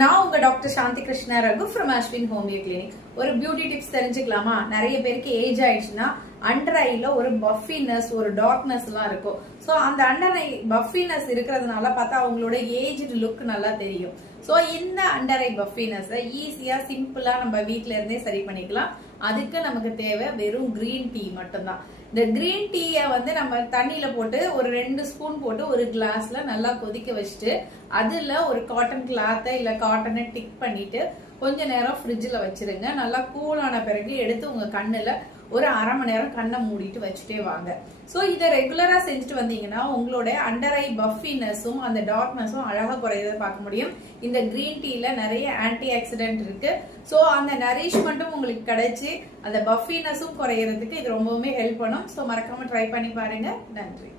நான் உங்க doctor Shanthi Krishna Raghu from Ashwin homeo clinic. ஒரு பியூட்டி டிப்ஸ் தெரிஞ்சுக்கலாமா? நிறைய பேருக்கு ஏஜ் ஆயிடுச்சுன்னா அண்டர் ஐல ஒரு பஃபினஸ், ஒரு டார்க்னஸ் எல்லாம் இருக்கும். சோ அந்த அண்டர் ஐ பஃபினஸ் இருக்கிறதுனால பார்த்தா அவங்களோட ஏஜ்டு லுக் நல்லா தெரியும். சோ இந்த அண்டர் ஐ பஃபினஸ் ஈஸியா சிம்பிளா நம்ம வீட்ல இருந்தே சரி பண்ணிக்கலாம். அதுக்கு நமக்கு தேவை வெறும் கிரீன் டீ மட்டும்தான். இந்த கிரீன் டீயை நம்ம தண்ணியில போட்டு ஒரு 2 ஸ்பூன் போட்டு ஒரு கிளாஸ்ல நல்லா கொதிக்க வச்சுட்டு அதுல ஒரு காட்டன் கிளாத்தை இல்ல காட்டனை டிக் பண்ணிட்டு கொஞ்ச நேரம் ஃப்ரிட்ஜ்ல வச்சிருங்க. நல்லா கூலான பிறகு எடுத்து உங்க கண்ணுல ஒரு அரை மணி நேரம் கண்ணை மூடிட்டு வச்சுட்டே வாங்க. சோ இதை ரெகுலரா செஞ்சுட்டு வந்தீங்கன்னா உங்களோட அண்டர் ஐ பஃபினஸும் அந்த டார்க்னஸும் அழகா குறையதை பார்க்க முடியும். இந்த கிரீன் டீல நிறைய ஆன்டி ஆக்சிடென்ட் இருக்கு. சோ அந்த நரிஷ்மெண்ட்டும் உங்களுக்கு கிடைச்சு அந்த பஃபினஸும் குறையறதுக்கு இது ரொம்பவுமே ஹெல்ப் பண்ணும். சோ மறக்காம ட்ரை பண்ணி பாருங்க. நன்றி.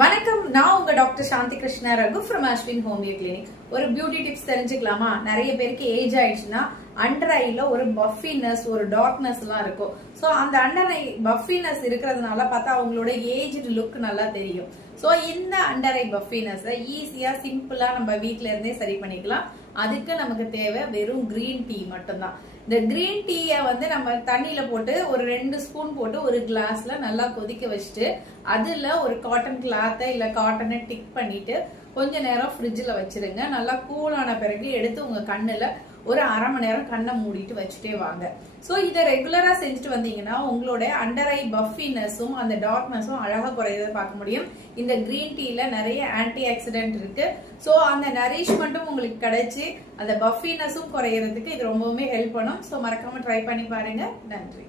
வணக்கம், நான் உங்க doctor Shanthi Krishna Raghu from Ashwin homeo clinic. ஒரு பியூட்டி டிப்ஸ் தெரிஞ்சுக்கலாமா? நிறைய பேருக்கு ஏஜ் ஆயிடுச்சுன்னா அண்டர் ஐல ஒரு பஃபினஸ், ஒரு டார்க்னஸ் எல்லாம் இருக்கும். சோ அந்த அண்டர் ஐ பஃபினஸ் இருக்கிறதுனால பார்த்தா அவங்களோட ஏஜ்டு லுக் நல்லா தெரியும். சோ இந்த அண்டர் ஐ பஃபினஸ் ஈஸியா சிம்பிளா நம்ம வீட்ல இருந்தே சரி பண்ணிக்கலாம். அதுக்கு நமக்கு தேவை வெறும் கிரீன் டீ மட்டும்தான். இந்த கிரீன் டீயை நம்ம தண்ணியில போட்டு ஒரு 2 ஸ்பூன் போட்டு ஒரு கிளாஸ்ல நல்லா கொதிக்க வச்சுட்டு அதுல ஒரு காட்டன் கிளாத்தை இல்ல காட்டனை டிக் பண்ணிட்டு கொஞ்ச நேரம் ஃப்ரிட்ஜ்ல வச்சிருங்க. நல்லா கூலான பிறகு எடுத்து உங்க கண்ணுல ஒரு அரை மணி நேரம் கண்ணை மூடிட்டு வச்சுட்டே வாங்க. சோ இதை ரெகுலரா செஞ்சுட்டு வந்தீங்கன்னா உங்களோட அண்டர் ஐ பஃபினஸும் அந்த டார்க்னஸும் அழகா குறையதை பார்க்க முடியும். இந்த கிரீன் டீல நிறைய ஆன்டி ஆக்சிடென்ட் இருக்கு. சோ அந்த நரிஷ்மெண்ட்டும் உங்களுக்கு கிடைச்சு அந்த பஃபினஸும் குறையறதுக்கு இது ரொம்பவுமே ஹெல்ப் பண்ணும். சோ மறக்காம ட்ரை பண்ணி பாருங்க. நன்றி.